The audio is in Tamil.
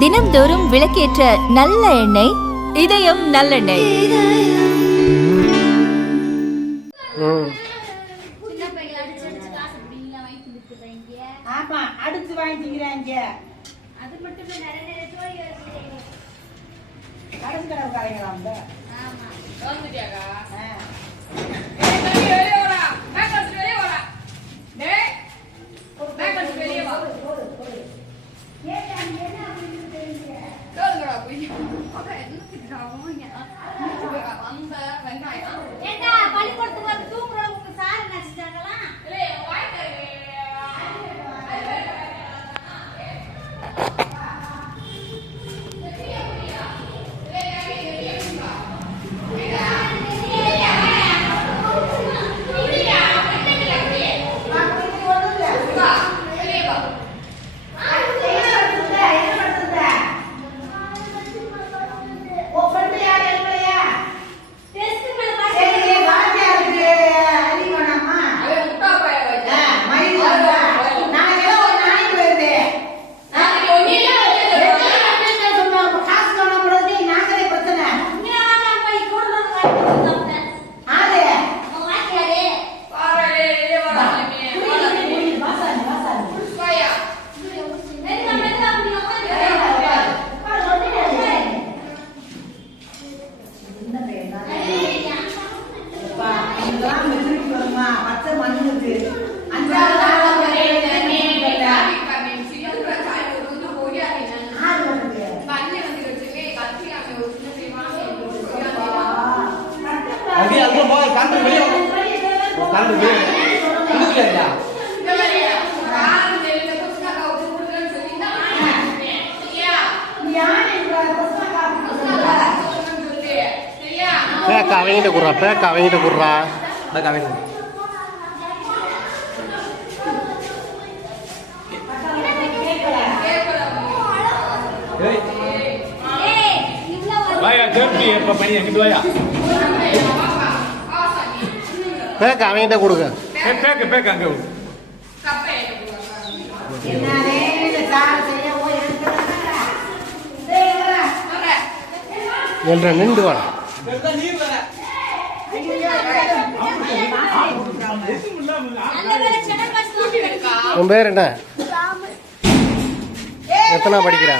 தினம்தோறும் விளக்கேற்ற நல்ல எண்ணெய் இதயம் நல்லெண்ணெய். அடுத்து வாங்கிக்கிறாங்க. அது மட்டும் நிறைய கடன் கடவுக்காரங்களாம். ஆமா வந்துட்டியாக்கா? பள்ளிக்கூடத்துக்கு தூங்குறவங்க சார் நினைச்சிட்டாங்களா? அவங்கிட்ட குடுறா அவங்கிட்ட கொடுங்க. நின்று வர உன் பேர் என்ன? எத்தனை படிக்கிறா?